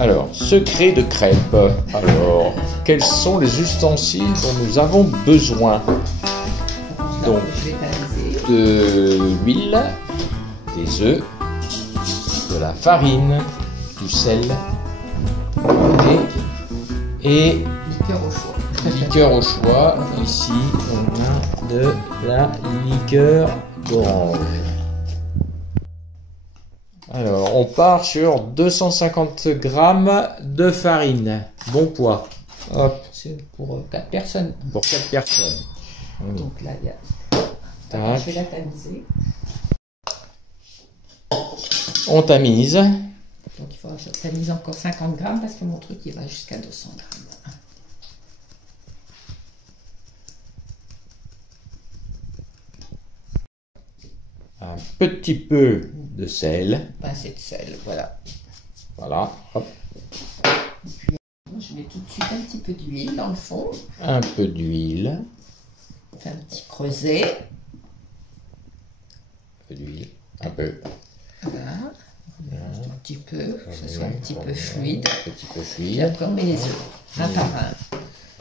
Alors, secret de crêpes. Alors, quels sont les ustensiles dont nous avons besoin? Donc, de l'huile, des œufs, de la farine, du sel et liqueur au choix. Liqueur au choix. Ici, on a de la liqueur d'orange. Alors, on part sur 250 grammes de farine. Bon poids. Hop. C'est pour 4 personnes. Pour 4 personnes. Donc là, il y a... Tac. Je vais la tamiser. On tamise. Donc il faudra que je tamise encore 50 grammes parce que mon truc il va jusqu'à 200 grammes. Un petit peu de sel. Pincée de sel, voilà. Voilà. Hop. Et puis, je mets tout de suite un petit peu d'huile dans le fond. Un peu d'huile. On fait un petit creuset. Un peu d'huile. Un peu. Voilà. Un petit peu, que ce soit un petit peu fluide. Un petit peu Puis fluide. après on met les œufs, un par un.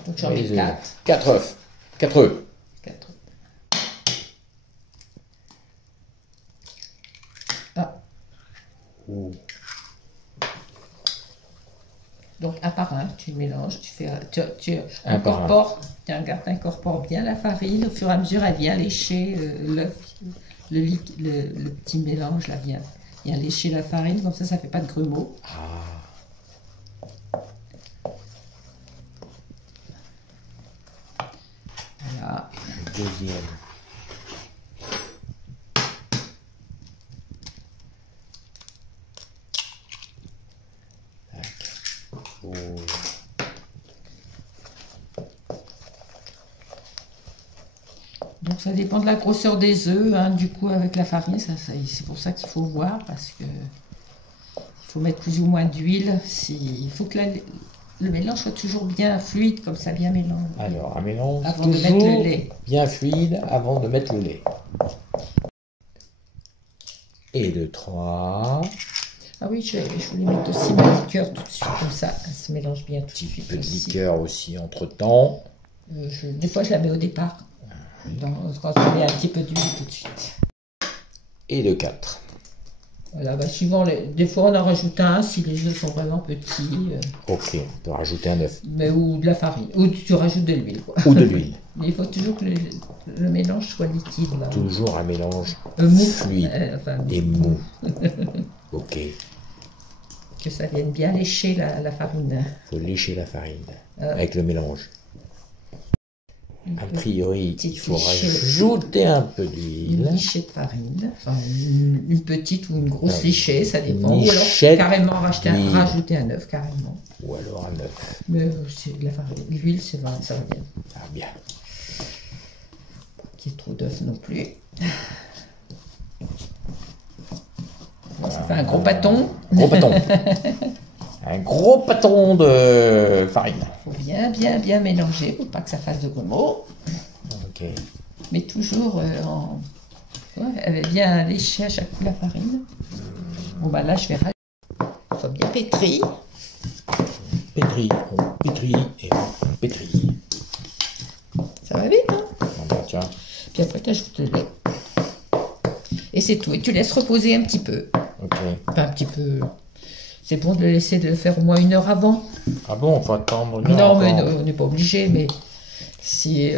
Donc j'en mets 4. 4 œufs. 4 œufs. 4. Ah. Ouh. Donc un par un, tu mélanges, tu fais, tu Un par un. incorpores, t'incorpores bien la farine. Au fur et à mesure, elle vient lécher l'œuf, le petit mélange là vient lécher la farine, comme ça fait pas de grumeaux. Ah. Voilà. Deuxième. Tac. Oh. Donc ça dépend de la grosseur des œufs, hein. Du coup avec la farine, c'est pour ça qu'il faut voir, parce que il faut mettre plus ou moins d'huile. Il faut que le mélange soit toujours bien fluide, comme ça bien mélangé. Alors, un mélange avant de mettre le lait. bien fluide avant de mettre le lait. Et de 3. Ah oui, je voulais mettre aussi ma liqueur tout de suite, comme ça se mélange bien tout de Petit suite peu de aussi. liqueur aussi entre temps. Des fois je la mets au départ, quand je mets un petit peu d'huile tout de suite. Et de 4. Voilà, bah, suivant des fois on en rajoute un si les œufs sont vraiment petits. Ok, on peut rajouter un œuf. Ou de la farine, ou tu rajoutes de l'huile. Ou de l'huile. Mais il faut toujours que le mélange soit liquide. Là. Toujours un mélange Mou. fluide et mou. Ok. Que ça vienne bien lécher la farine. Il faut lécher la farine avec le mélange. A priori, il faut rajouter un peu Une d'huile. lichée de farine, enfin une petite ou une grosse lichée, ça dépend. Ou alors lichette carrément rajouter un œuf, carrément. Ou alors un œuf. Mais c'est de la farine. L'huile, ça va bien. Ah bien. Pas qu'il y ait trop d'œufs non plus. Ça fait un gros pâton. Gros pâton. Un gros pâton de farine. Il faut bien mélanger pour pas que ça fasse de grumeaux. Ok. Mais toujours elle est bien léchée à chaque coup la farine. Bon bah là je vais rajouter. Il faut bien pétri. Pétri, on pétrit et on pétrit. Ça va vite, hein? Bon, bah, tiens. Puis après tu ajoutes le lait. Et c'est tout. Et tu laisses reposer un petit peu. Ok. Enfin un petit peu. C'est bon de le laisser de le faire au moins 1 heure avant. Ah bon, on faut attendre une heure Non, mais encore. on n'est pas obligé, mais si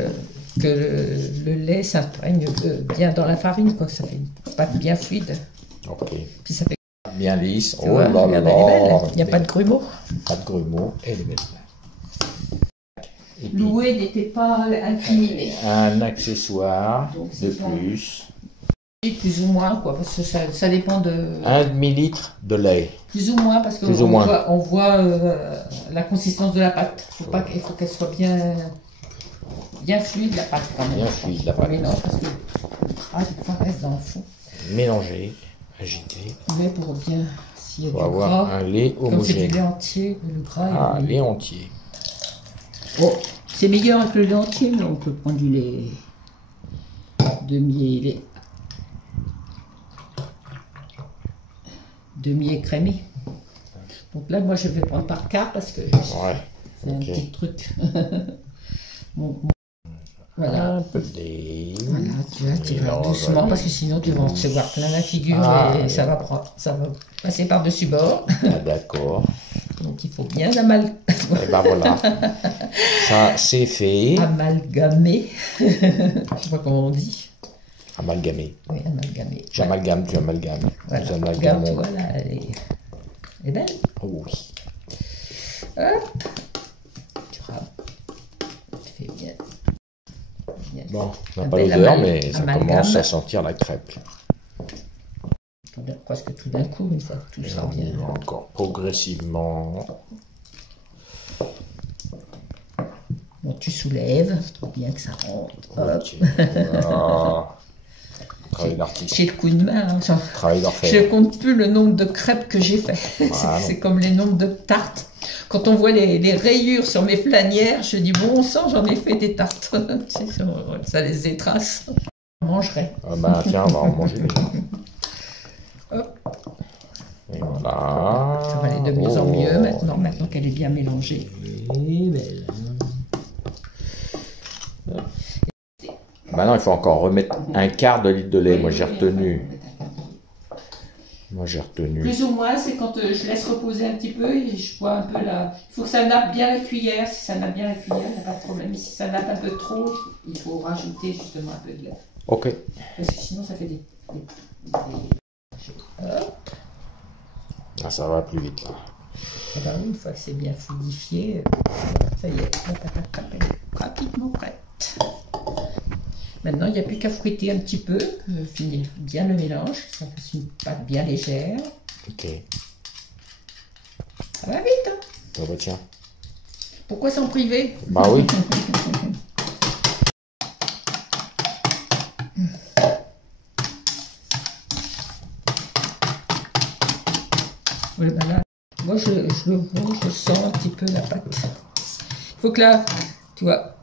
que le lait s'imprègne bien dans la farine, quoi, que ça fait une pâte bien fluide. Ok. Puis ça fait. Bien lisse. Tu vois, regarde, elle est belle. Il n'y a pas de grumeaux. Pas de grumeaux. Elle est belle. Et puis, Loué n'était pas incriminé. un accessoire Donc, de c'est pas- plus. Plus ou moins, quoi, parce que ça dépend de. 1 demi-litre de lait. Plus ou moins, parce Plus ou qu'on moins. on voit la consistance de la pâte. Il faut qu'elle soit bien fluide, la pâte, quand même. Bien fluide, la pâte. Mais non, parce que ça reste dans le fond. Mélanger, agiter. Mais pour bien, s'il y a Pour du avoir gras, un lait comme c'est du homogène. lait entier, le gras Ah, est... lait entier. Bon, c'est meilleur avec le lait entier, mais on peut prendre du lait demi-écrémé. Donc là, moi, je vais prendre par quart parce que Ouais. c'est un Ok. petit truc. Voilà. Un peu de lait. Voilà, tu vas Mélange. doucement parce que sinon tu vas en recevoir plein la figure et ça va passer par-dessus bord. Ah, d'accord. Donc il faut bien amalgamer. Et ben voilà. Ça, c'est fait. Amalgamer. Je sais pas comment on dit. Amalgamé. Oui, amalgamer. J'amalgame, tu amalgames. Voilà. Nous Regarde, amalgamons. tu vois, là, elle est belle. Oh oui. Hop. Tu rames. Tu fais bien. Bien. Bon, on n'a Un pas bel l'odeur, mais ça amalgame. commence à sentir la crêpe. Presque tout d'un coup, une fois que tout Et sera on y bien. va encore progressivement. Bon, tu soulèves pour bien que ça rentre. Hop. Ok. Voilà. Travail d'artiste. J'ai le coup de main. Hein, Travail je d'orfèvre. ne compte plus le nombre de crêpes que j'ai fait. Ah, C'est comme les nombres de tartes. Quand on voit les rayures sur mes flanières, je dis bon sang, j'en ai fait des tartes. Ça laisse des traces. Je mangerai. Ah bah tiens, on va en manger déjà. Hop. Et voilà. Ça va aller de mieux en Oh. mieux maintenant qu'elle est bien mélangée. Et belle. Maintenant, il faut encore remettre un quart de litre de lait. Moi, j'ai retenu. Plus ou moins, c'est quand je laisse reposer un petit peu et je bois un peu là. Il faut que ça nappe bien la cuillère. Si ça nappe bien la cuillère, il n'y a pas de problème. Mais si ça nappe un peu trop, il faut rajouter justement un peu de lait. Ok. Parce que sinon, ça fait des... Hop. Ah, ça va plus vite là. Et ben, une fois que c'est bien fluidifié, ça y est, la crêpe est rapidement prête. Maintenant, il n'y a plus qu'à fouetter un petit peu, finir bien le mélange, que ça fasse une pâte bien légère. Ok. Ça va vite, hein? Ah bah tiens. Pourquoi s'en priver? Bah oui. Oui, ben là, moi je le vois, je sens un petit peu la pâte. Il faut que là, tu vois,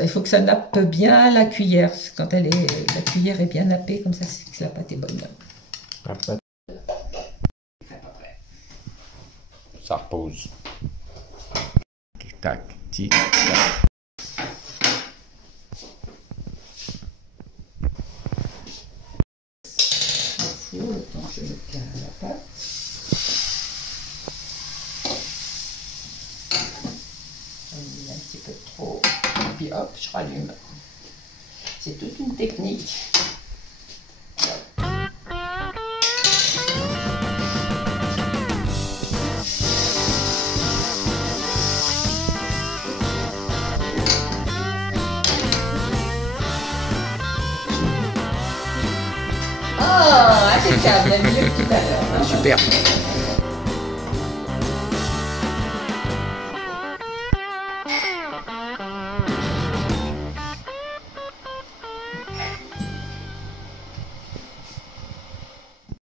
il faut que ça nappe bien la cuillère. Quand la cuillère est bien nappée, comme ça, c'est que la pâte est bonne. Après, ça repose. Tic tac, tic tac. Le temps que je mette bien la pâte. J'en mets un petit peu trop. Et puis hop, je rallume. C'est toute une technique. Oh, impeccable, mieux que tout à l'heure. Super.